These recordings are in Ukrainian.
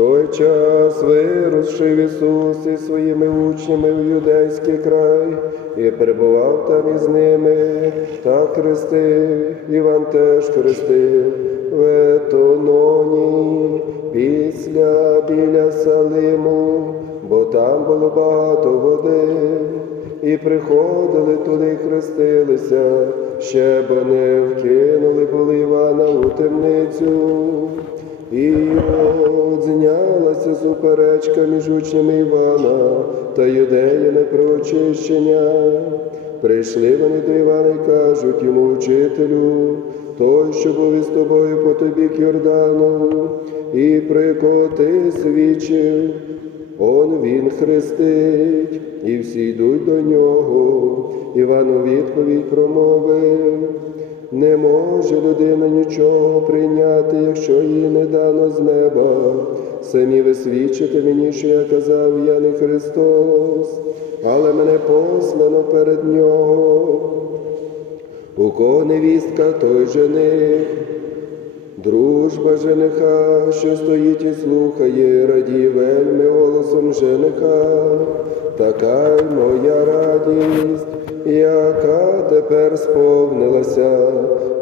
той час вирушив Ісус із своїми учнями в юдейський край і перебував там із ними, та хрестив, Іван теж хрестив в Етононі після біля Салиму, бо там було багато води. І приходили туди, хрестилися, ще бо не вкинули були Івана у темницю. І от знялася суперечка між учнями Івана та юдеями про очищення. Прийшли вони до Івана і кажуть йому, учителю, той, що був із тобою по тобі к Йордану, і при кого свідчив, Он він хрестить, і всі йдуть до нього. Іван у відповідь промовив, не може людина нічого прийняти, якщо їй не дано з неба. Самі ви свідчите мені, що я казав, я не Христос, але мене послано перед нього. У кого невістка, той жених. Дружба жениха, що стоїть і слухає, радіє вельми голосом жениха, така й моя радість, яка тепер сповнилася,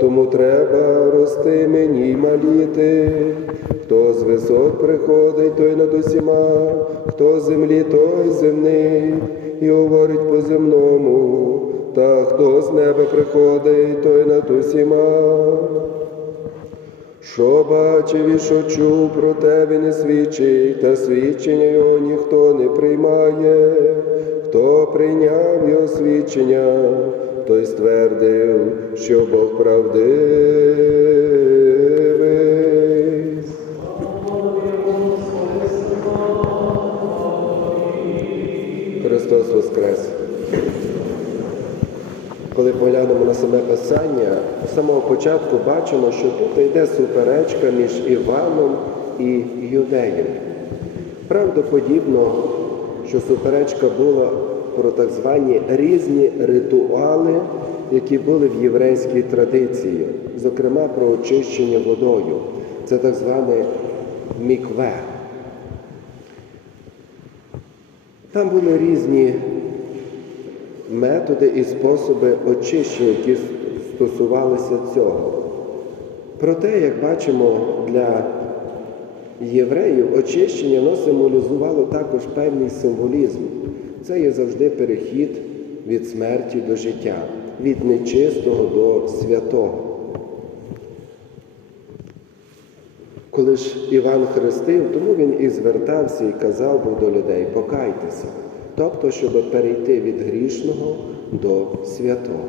тому треба рости мені й маліти. Хто з висот приходить, той над усіма, хто з землі, той земний, і говорить по земному, та хто з неба приходить, той над усіма. Що бачив і що чув про тебе не свідчить, та свідчення його ніхто не приймає, хто прийняв його свідчення, той ствердив, що Бог правдивий. Христос Воскрес! Коли поглянемо на саме Писання, з самого початку бачимо, що тут йде суперечка між Іваном і Юдеєм. Правдоподібно, що суперечка була про так звані різні ритуали, які були в єврейській традиції, зокрема про очищення водою. Це так зване мікве. Там були різні методи і способи очищення, які стосувалися цього. Проте, як бачимо, для євреїв очищення воно символізувало також певний символізм. Це є завжди перехід від смерті до життя, від нечистого до святого. Коли ж Іван хрестив, тому він і звертався і казав був до людей, покайтеся, тобто, щоб перейти від грішного до святого.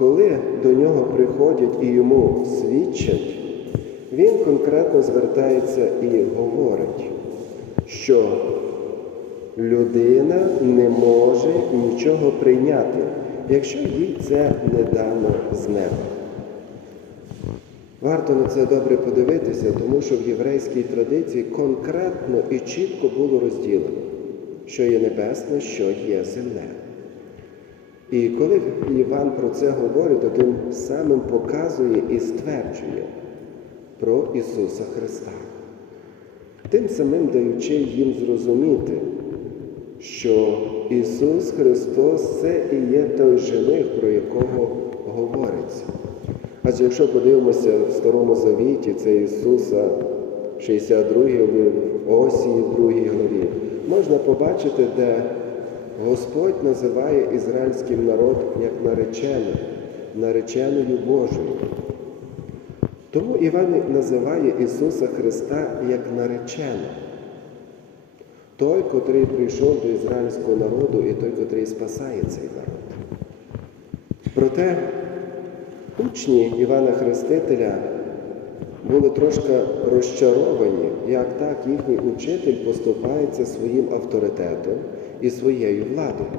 Коли до нього приходять і йому свідчать, він конкретно звертається і говорить, що людина не може нічого прийняти, якщо їй це не дано з неба. Варто на це добре подивитися, тому що в єврейській традиції конкретно і чітко було розділено, що є небесне, що є земне. І коли Іван про це говорить, то тим самим показує і стверджує про Ісуса Христа, тим самим даючи їм зрозуміти, що Ісус Христос це і є той жених, про якого говориться. Адже якщо подивимося в Старому Завіті, це Ісуса 62 в Осії, 2 главі, можна побачити, де Господь називає ізраїльський народ як нареченим, нареченою Божою. Тому Іван називає Ісуса Христа як нареченого. Той, котрий прийшов до ізраїльського народу і той, котрий спасає цей народ. Проте учні Івана Хрестителя були трошки розчаровані, як так їхній учитель поступається своїм авторитетом і своєю владою.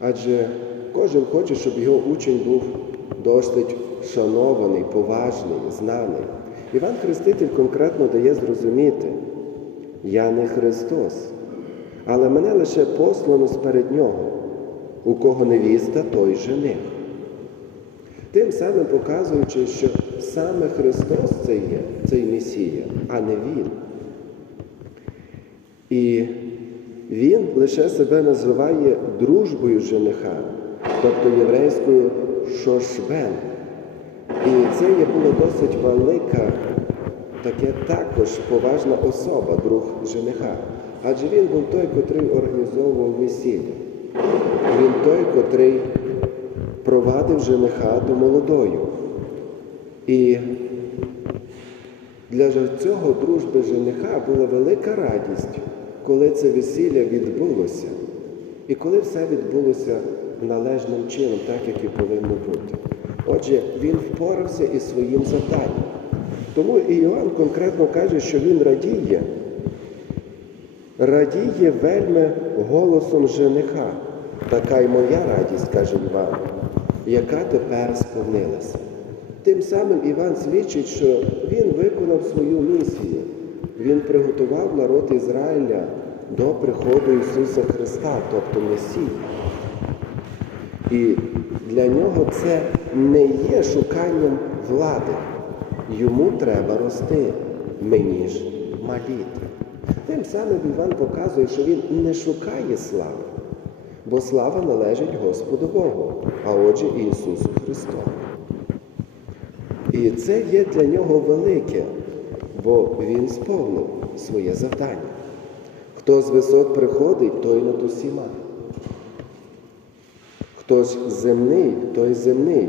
Адже кожен хоче, щоб його учень був досить шанований, поважний, знаний. Іван Хреститель конкретно дає зрозуміти, я не Христос, але мене лише послано сперед Нього, у кого невіста, той жених. Тим самим показуючи, що саме Христос це є, цей Месія, а не Він. І він лише себе називає дружбою жениха, тобто єврейською шошбен. І це є була досить велика, таке також поважна особа, друг жениха. Адже він був той, котрий організовував весілля. Він той, котрий провадив жениха до молодою. І для цього дружби жениха була велика радість, коли це весілля відбулося. І коли все відбулося належним чином, так як і повинно бути. Отже, він впорався із своїм завданням. Тому і Іоанн конкретно каже, що він радіє, радіє вельми голосом жениха. Така й моя радість, каже Іван, яка тепер сповнилася. Тим самим Іван свідчить, що він виконав свою місію. Він приготував народ Ізраїля до приходу Ісуса Христа, тобто Месії. І для нього це не є шуканням влади. Йому треба рости, мені ж маліти. Тим самим Іван показує, що він не шукає слави, бо слава належить Господу Богу, а отже Ісусу Христу. І це є для нього велике, бо він сповнив своє завдання. Хто з висот приходить, той над усіма. Хто ж земний, той земний,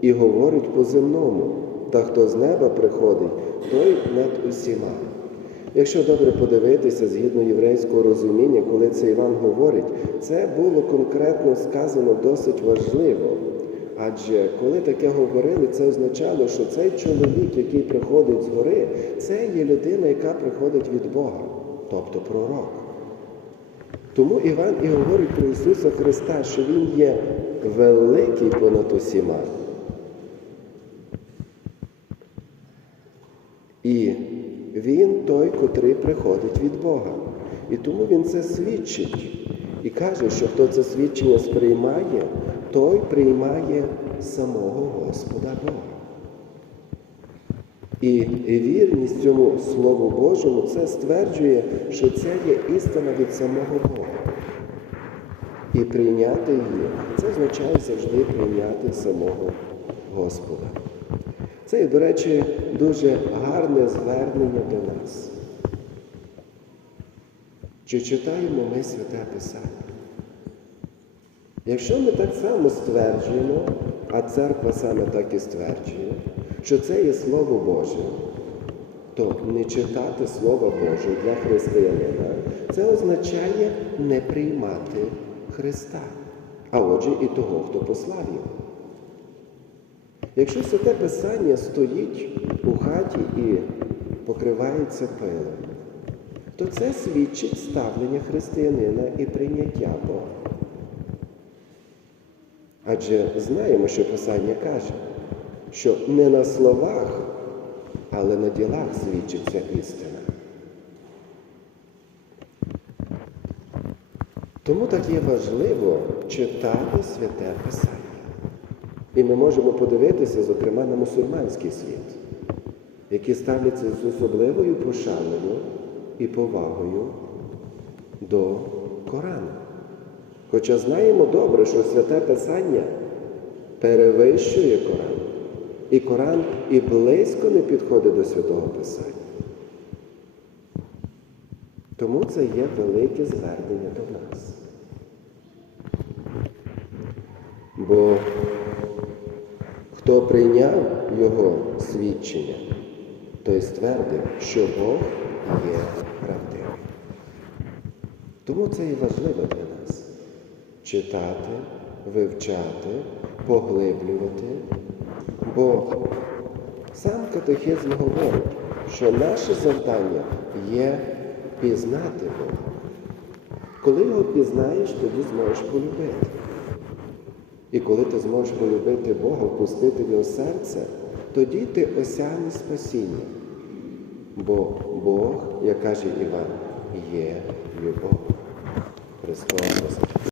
і говорить по-земному, та хто з неба приходить, той над усіма. Якщо добре подивитися, згідно єврейського розуміння, коли це Іван говорить, це було конкретно сказано досить важливо. Адже коли таке говорили, це означало, що цей чоловік, який приходить з гори, це є людина, яка приходить від Бога, тобто пророк. Тому Іван і говорить про Ісуса Христа, що Він є великий понад усіма. І Він той, котрий приходить від Бога. І тому Він це свідчить. І каже, що хто це свідчення сприймає, той приймає самого Господа Бога. І вірність цьому Слову Божому це стверджує, що це є істина від самого Бога. І прийняти її, це означає завжди прийняти самого Господа. Це, до речі, дуже гарне звернення до нас. Чи читаємо ми святе Писання? Якщо ми так само стверджуємо, а церква саме так і стверджує, що це є Слово Боже, то не читати Слово Боже для християнина, це означає не приймати Христа, а отже і того, хто послав його. Якщо святе Писання стоїть у хаті і покривається пилом, то це свідчить ставлення християнина і прийняття Бога. Адже знаємо, що Писання каже, що не на словах, але на ділах свідчиться істина. Тому так є важливо читати святе Писання. І ми можемо подивитися, зокрема, на мусульманський світ, які ставляться з особливою пошаною і повагою до Корану. Хоча знаємо добре, що святе Писання перевищує Коран. І Коран і близько не підходить до святого Писання. Тому це є велике звернення до нас. Бо хто прийняв його свідчення, той ствердив, що Бог є правдивий. Тому це і важливо для нас читати, вивчати, поглиблювати. Бо сам катехизм говорить, що наше завдання є пізнати Бога. Коли його пізнаєш, тоді зможеш полюбити. І коли ти зможеш полюбити Бога, впустити в його серце, тоді ти осягнеш спасіння. Бо Бог, як каже Іван, є любов. Христос.